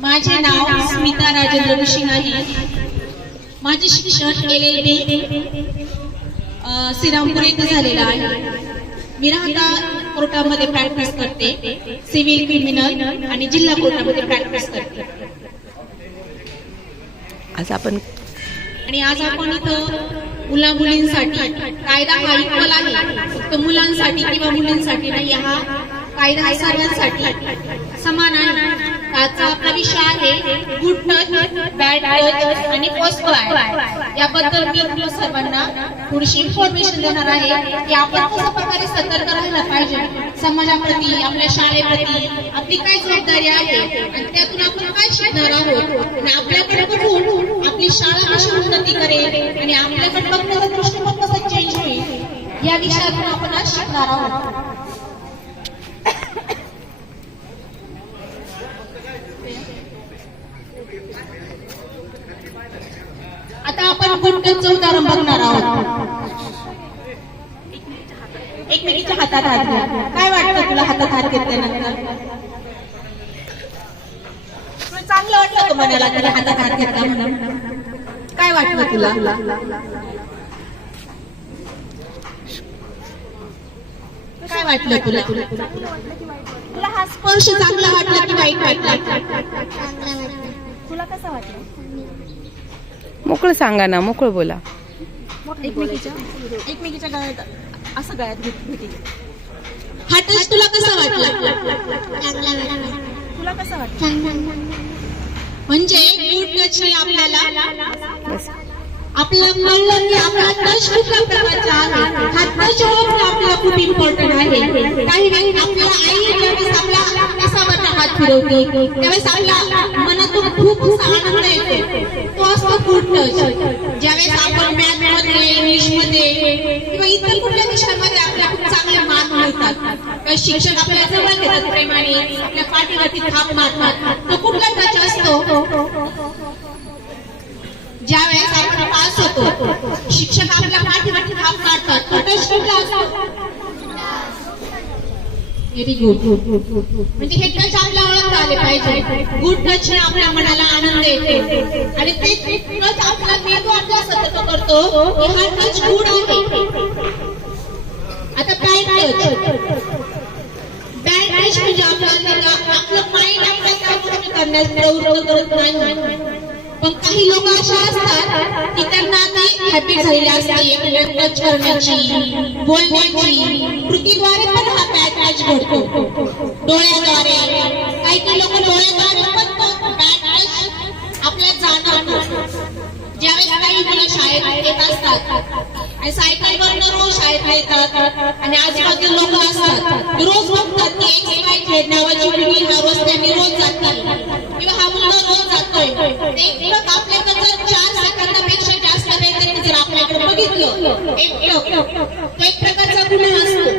माझे नाव स्मिता राजेंद्र ऋषी आहे. माझे शिक्षण एल एल बी श्रीरामपूर येथे झालेलं आहे. मी राहता कोर्टामध्ये प्रॅक्टिस करते. सिव्हिल क्रिमिनल आणि जिल्हा कोर्टामध्ये प्रॅक्टिस करते. आज आपण आणि आज आपण इथं मुला मुलींसाठी कायदा हा इक्वल आहे. फक्त मुलांसाठी किंवा मुलींसाठी नाही हा कायदा सर्वांसाठी समान आहे आजचा आपला विषय आहे. गुड टच बॅड टच आणि पॉस्को आहे याबद्दल मी आपल्या सर्वांना थोडीशी इन्फॉर्मेशन देणार आहे. की आपण कशा प्रकारे सतर्क राहायला पाहिजे? समाजाप्रती आपल्या शाळेप्रती आपली काय जबाबदारी आहे? आणि त्यातून आपण काय शिकणार आहोत? आणि आपल्याकडे बघून आपली शाळा कशी उन्नती करेल आणि आपल्याकडे बघण्याचा दृष्टिकोन कसा चेंज होईल? या विषयातून आपण आज शिकणार आहोत आता आपण गुटचं उदाहरण बघणार आहोत एकमेकीच्या हातात हात घ्या काय वाटतं तुला हातात हात घेतल्यानंतर? तुला चांगलं वाटलं का? मनाला तुला हातात हात घेतला म्हणून. काय वाटलं तुला? काय वाटलं तुला? तुला हा स्पर्श चांगला वाटला की वाईट वाटला? तुला कसं वाटलं? मोकळं सांगा ना मोकळं बोला. एकमेकीच्या एकमेकीच्या गळ्यात असं गळ्यात घेते हा टच तुला कसा वाटला? तुला कसं वाटलं? म्हणजे टच आपल्याला? बस आपल्याला कळलं की आपला टच कुठल्या प्रकारचा आहे. हा टच ओळखणं आपल्याला खूप इम्पॉर्टंट आहे. काही वेळी आपल्या आई ज्यावेळेस आपल्या केसावर हात फिरवते त्यावेळेस आपल्या मनातून खूप असा आनंद येतो. तो असतो गुड टच ज्यावेळेस आपण मॅथमध्ये इंग्लिशमध्ये किंवा इतर कुठल्या विषयांमध्ये आपल्या खूप चांगले मार्क मिळतात. शिक्षक आपल्या जवळ घेतात प्रेमाने आपल्या पाठीवरती थाप मारतात. तो कुठला टच असतो. ज्यावेळेस आपण जातो शिक्षक आपल्या पाठीवरती हात मारतात तो कुठला असतो व्हेरी गुड म्हणजे हे टच आपल्या ओळखता आले पाहिजे गुड टच हे आपल्या मनाला आनंद येते आणि ते टच आपला मेंदू आपला सतत करतो हा टच गुड आहे आता काय टच बॅड टच म्हणजे आपला आपलं माइंड आपल्या करण्यास प्रवृत्त करत नाही. पण काही लोक अशा असतात की त्यांना ती हॅबिट झालेली असते एकमेकांना टच करण्याची बोलण्याची. कृतीद्वारे पण हा बॅड टच घडतो. डोळ्याद्वारे. काही काही लोक डोळ्याद्वारे पण तो बॅड टच आपल्या जाणवतो. ज्यावेळेस काही मुलं शाळेत येत असतात आणि सायकलवरनं रोज शाळेत येतात आणि आजूबाजूला लोक असतात रोज बघतात की एक काय खेळ मुलगी हा रोज त्यांनी रोज जातात किंवा हा मुलगा रोज जातोय चार सेकंदापेक्षा जास्त वेळ जर आपल्याकडे बघितलं तो एक प्रकारचा गुन्हा असतो.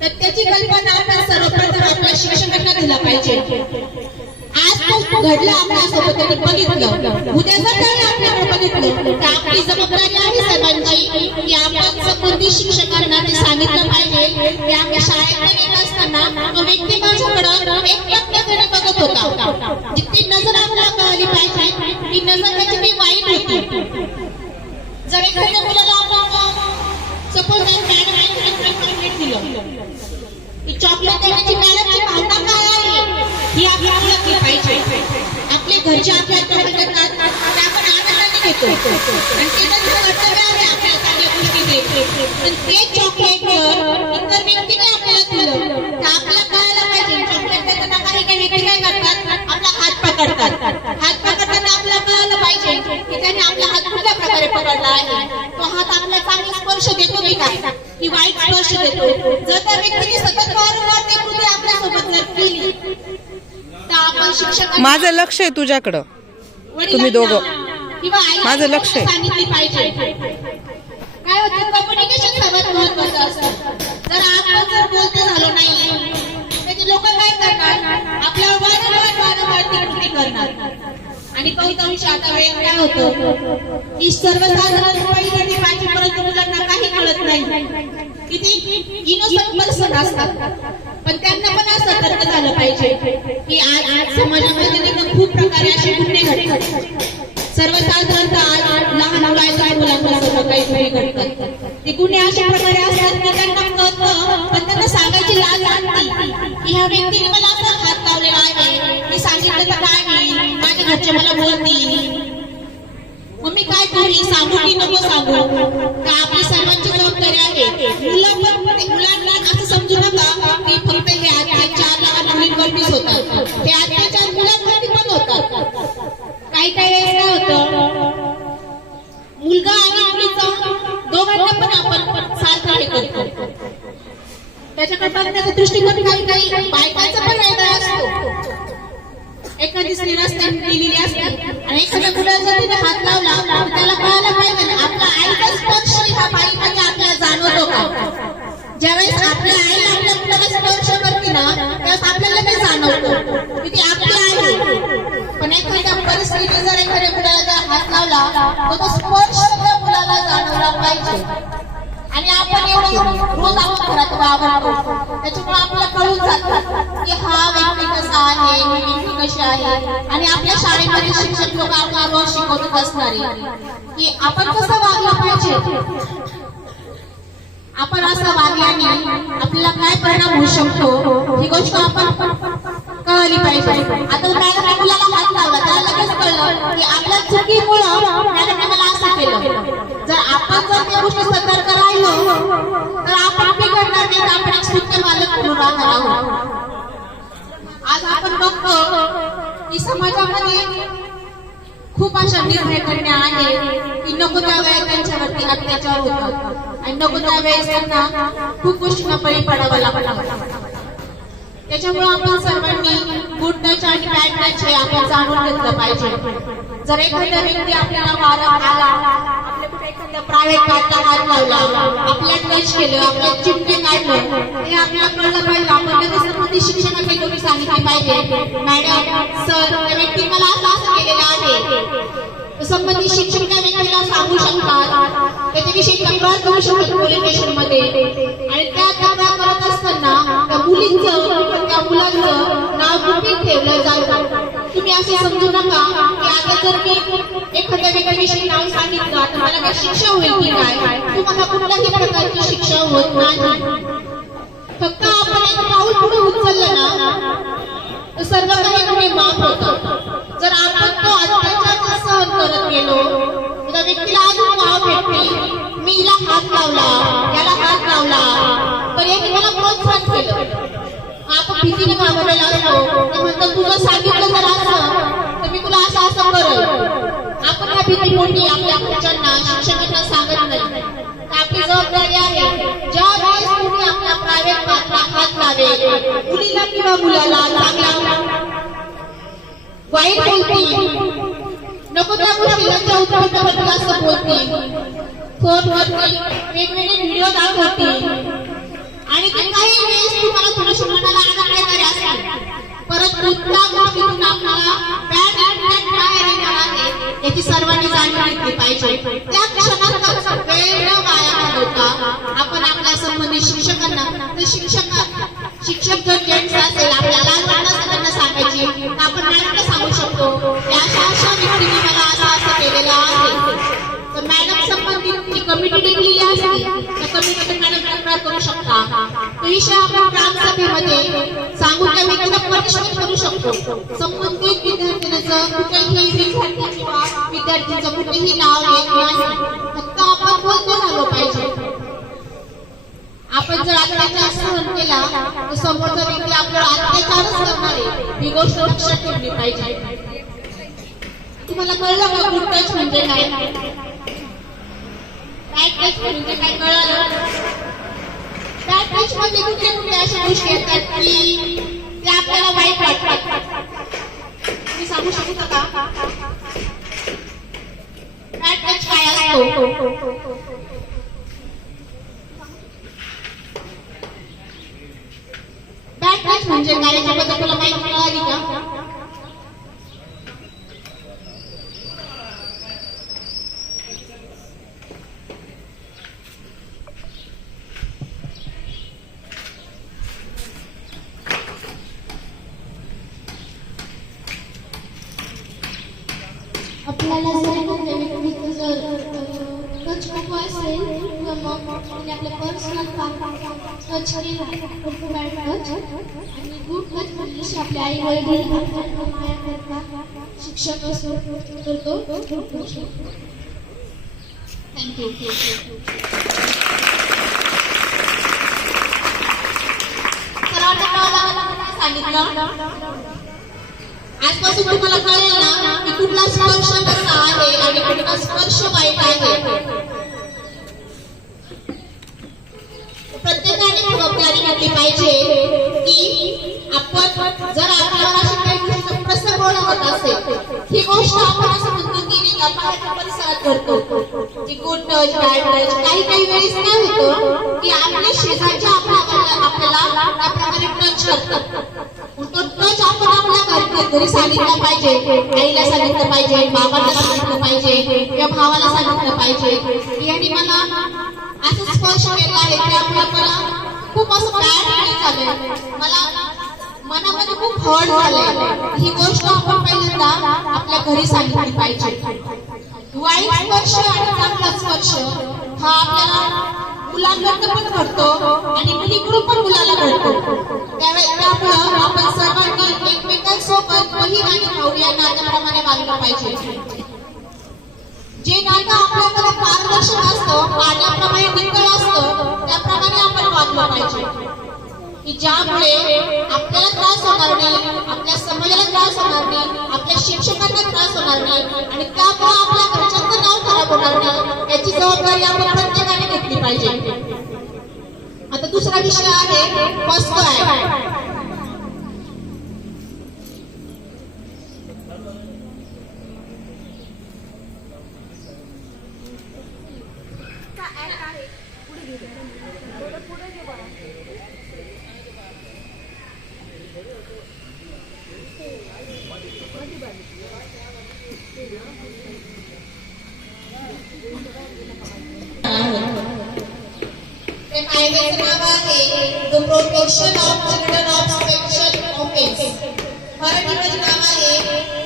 तर त्याची कल्पना आपण सर्वप्रथम आपल्या शिक्षकांना दिला पाहिजे. आज तो आपल्यासोबत त्यांनी बघितलं. उद्या जर त्याने आपल्याकडे बघितलं. तर आपली जबाबदारी आहे सर्वांची की आपण शिक्षकांना ते सांगितलं पाहिजे. की आम्ही शाळेत येत असताना तो व्यक्ती माझ्याकडं एक बघत होता. जर एखाद्या मुलाला आपण सपोज़ चॉकलेट दिलं चॉकलेट देण्याची मॅडमची भावना काय आहे ही आपली ओळखली पाहिजे आपले घरचे आपल्याकडे देतात ते आपण आनंदाने घेतो आणि ते कर्तव्य आहे आपल्याला चांगल्या गोष्टी देते पण ते चॉकलेट इतर व्यक्तीने वाईट स्पर्श देतो. जर त्या व्यक्तीने सतत वारंवार ते कृती जर केली तर आपण शिक्षकांना माझं लक्ष आहे तुझ्याकडं. तुम्ही दोघं. किंवा माझं लक्ष आहे. सांगितली पाहिजे. काय होतं कम्युनिकेशन सर्वात महत्वाचं असतं. जर आपण जर बोलतो झालो नाही तर लोक काय करणार आपल्यावर वारंवार वारंवार ती कृती करणार आणि बहुतांश आता वेळ काय होतं? की सर्वसाधारण पहिली ते पाचवी पर्यंत मुलांना कळत नाही. किती इनोसंट पर्सन असतात. पण त्यांना पण असं सतर्क झालं पाहिजे की आज आज समाजामध्ये खूप प्रकारे असे गुन्हे घडतात. सर्वसाधारणतः आज लहान मुलांच्या मुलांना काही गुन्हे घडतात. ते गुन्हे अशा प्रकारे असतात की त्यांना कळतं पण त्यांना सांगायची लाज वाटते की ह्या व्यक्तीने मला असं हात लावलेला आहे मी सांगितलं तर काय होईल माझ्या घरचे मला बोलतील. मग मी काय करू सांगू की नको सांगू? का आपली मुलांना असं समजू नका की फक्त हे अत्याचार लहान मुलींवरतीच होतात ते अत्याचार मुलांवरती पण होतात. काही काही वेळेस काय होतं मुलगा आणि मुलीचा दोघांना पण आपण सारखा हे करतो. दृष्टिकोन काही काही बायकांचा पण वेगळा असतो. एखादी स्त्री रस्त्याने गेलेली असते आणि एखाद्या मुलाचा तिथे हात लावला तर त्याला कळायला पाहिजे आपला आईचा स्पर्श हा बाईमध्ये म्हणजे ज्यावेळेस आपल्या आईला आपल्या मुलाला स्पर्श करते ना त्यावेळेस आपल्याला ते जाणवतो की ती आपली आई आहे. पण एखाद्या परिस्थितीत जर एखाद्या मुलाला हात लावला तर तो स्पर्श त्या मुलाला जाणवला पाहिजे. आणि आपण एवढं रोज आपण घरात वावरतो. त्याच्यामुळे आपल्याला कळून जातात की हा व्यक्ती कसा आहे ही व्यक्ती कशी आहे. आणि आपल्या शाळेमध्ये शिक्षक लोक आपल्याला रोज शिकवत असणारे. की आपण कसं वागलं पाहिजे? आपण असं वागल्याने आपल्याला काय परिणाम होऊ शकतो ही गोष्ट आपण कळली पाहिजे. आता काय मुलाला हात लावला त्याला लगेच कळलं की आपल्या चुकीमुळं मॅडमने मला असं केलं. जर आपण जर त्या गोष्टी सतर्क राहिलो तर आपण बिघडणार नाही तर आपण एक सुंदर मालक म्हणून राहणार आहोत. आज आपण बघतो की समाजामध्ये खूप अशा निर्णय करण्या आहेत. की नको त्या वेळेस त्यांच्यावरती अत्याचार होतात आणि नको त्या वेळेस त्यांना खूप गोष्टींना बळी पडावा लागला. त्याच्यामुळे आपण सर्वांनी गुड टच आणि बॅड टच हे आपण जाणून घेतलं पाहिजे. जर एखादा व्यक्ती आपल्याला वारंवार आला प्रायव्हेट पार्टला हात लावला आपल्या टच केलं आपल्या चिमटे काढलं हे आपल्याला कळलं पाहिजे. आपण लगेच संबंधित शिक्षकाकडे तुम्ही सांगितले पाहिजे. मॅडम सर त्या व्यक्ती मला संबंधित शिक्षिका त्या व्यक्तीला सांगू शकतात? त्याच्याविषयी तक्रार करू शकतात पोलीस स्टेशनमध्ये. आणि त्या तक्रार करत असताना त्या मुलींचं त्या मुलांचं नाव गुपित ठेवलं जातं. तुम्ही असे समजू नका. की आता जर मी एखाद्या व्यक्तीविषयी नाव सांगितलं तर मला काय शिक्षा होईल की काय? तुम्हाला कुठल्याही प्रकारची शिक्षा होत नाही. फक्त आपण एक पाऊल पुढे उचललं ना तर सर्व काही गुन्हे माफ होतात. जर तर अजून वाव भेटते मी हिला हात लावला याला हात लावला. तर एक मला प्रोत्साहन केलं. आपण भीतीने घाबरलेला असतो ते म्हणतात तुला सांगितलं जर असं तर मी तुला असं असं करल. आपण ह्या भीती मोठी आपल्या पुढच्यांना शिक्षकांना सांगत नाही. आपली जबाबदारी आहे ज्या वेळेस तुम्ही आपल्या प्रायव्हेट पात्रा हात लावेल मुलीला किंवा मुलाला चांगला वाईट बोलतील नको त्या गोष्टीला असं बोलतील वेगवेगळे व्हिडिओ दाखवतील आणि ते काही वेळेस तुम्हाला मनाला असतील परत गोष्टीतून आपल्याला बॅड येणार आहे याची सर्वांनी जाणीव घेतली पाहिजे. त्या क्षणातच वेळ वाया घालवता आपण आपल्या संबंधित शिक्षकांना तर शिक्षक शिक्षक जर जेंट्स असेल आपल्याला लहान त्यांना सांगायची. आपण मॅडमला सांगू शकतो. त्या अशा अशा व्यक्तीने मला संबंधित जी कमिटी नेमलेली असते त्या कमिटीमध्ये मॅडम तक्रार करू शकता? तो विषय आपण ग्रामसभेमध्ये सांगून त्या व्यक्तीला पनिशमेंट करू शकतो. संबंधित विद्यार्थ्यांचं कुठेही विद्यार्थी किंवा विद्यार्थ्यांचं कुठेही नाव येत नाही. फक्त आपण बोलतो झालो पाहिजे. आपण जर अत्याचार सहन केला तर समोरचा व्यक्ती आपल्याला अत्याचारच करणार आहे. ही गोष्ट लक्षात ठेवली पाहिजे. तुम्हाला कळलं का गुड टच म्हणजे काय? बॅड टच काय कळलं? बॅड टच मध्ये कुठले कुठले अशा गोष्टी येतात की त्या आपल्याला वाईट वाटतात? तुम्ही सांगू शकता का? बॅड टच काय असतो? बॅड टच म्हणजे काय? याच्याबद्दल तुला माहिती मिळाली का आपल्याला जर एखाद्या व्यक्तीचं जर टच नको असेल तर मग पर्सनल टच केला टच आणि गुड टच म्हणजे, म्हणजे आपले आई वडील माया शिक्षक असो तर तो थँक्यू सांगितलं. आजपासून तुम्हाला कळेल ना की कुठला स्पर्श कसा आहे आणि कुठला स्पर्श वाईट आहे. जर आपल्याला अशी काही गोष्ट प्रसंग होत असेल ही गोष्ट आपण असं म्हणतो की नाही आपण परिसरात करतो. की गुड टच बॅड टच काही काही वेळेस काय होतं की आपल्या शेजारच्या आपल्याला आपल्याला त्याप्रमाणे टच करतात. तो टच आपण आपल्या घरी सांगितलं पाहिजे आईला सांगितलं पाहिजे बाबाला सांगितलं पाहिजे किंवा भावाला सांगितलं पाहिजे. की यांनी मला असं स्पर्श केला आहे त्यामुळे मला खूप असं बॅड चालू आहे मला मनामध्ये खूप हर्ट झालंय. ही गोष्ट आपण पहिल्यांदा आपल्या घरी सांगितली पाहिजे. वाईट स्पर्श आणि चांगला स्पर्श हा आपल्याला मुलांकडनं पण घडतो आणि मुलीकडून पण मुलाला घडतो. त्यावेळी त्यामुळं आपण सर्वांनी एकमेकांसोबत बहीण आणि भाऊ या नात्याप्रमाणे वागलं पाहिजे. जे नातं आपल्याकडे पारदर्शक असतं पाण्याप्रमाणे निकळ असतं त्याप्रमाणे आपण वागलं पाहिजे. की ज्यामुळे आपल्याला त्रास होणार नाही आपल्या समाजाला त्रास होणार नाही आपल्या शिक्षकांना त्रास होणार नाही आणि त्यामुळे आपल्या घरच्यांचं नाव खराब होणार नाही याची जबाबदारी आपण प्रत्येकाने घेतली पाहिजे. आता दुसरा विषय आहे फर्स्ट आहे. ते नाव आहे the protection of children of special offence मराठीमध्ये नाव आहे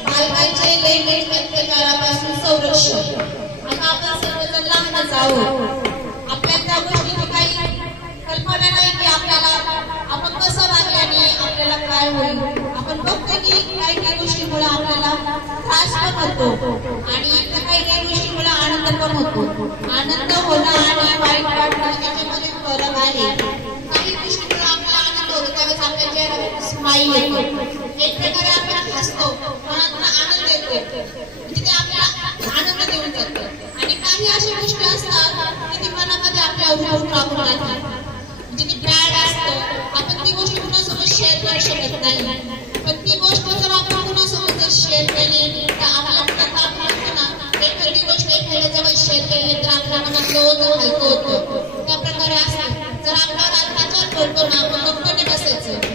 बालकांचे लैंगिक अत्याचारापासून संरक्षण. आता आपण सर्वजण लहानच आहोत. आपल्या त्या गोष्टीची काही कल्पना नाही की आपल्याला आपण कसं वागल्याने आपल्याला काय होईल. आपण बघतो की काही काही गोष्टीमुळे आपल्याला त्रास पण होतो. आणि त्या काही काही गोष्टीमुळे आनंद पण होतो आनंद होणं आणि वाईट वाटणं याच्यामध्ये फरक आहे काही गोष्टी आपला आनंद होतो त्यावेळेस आपल्या चेहऱ्यावर स्माईल येतो एक प्रकारे आपण हसतो मनातून आनंद येतो म्हणजे ते आपल्याला आनंद देऊन जातो आणि काही अशा गोष्टी असतात की ती मनामध्ये आपल्या अवघड टाकून राहतात म्हणजे ती बॅड असतं आपण ती गोष्ट कुणासोबत शेअर करू शकत नाही पण ती गोष्ट जर आपण कुणासोबत जर शेअर केली शेते हे द्राक्षामध्ये दोन हलकं होतं त्या प्रकारे असतं जर आपल्यावर अल्पाचार करतो ना आपण कंपनी बसायचं?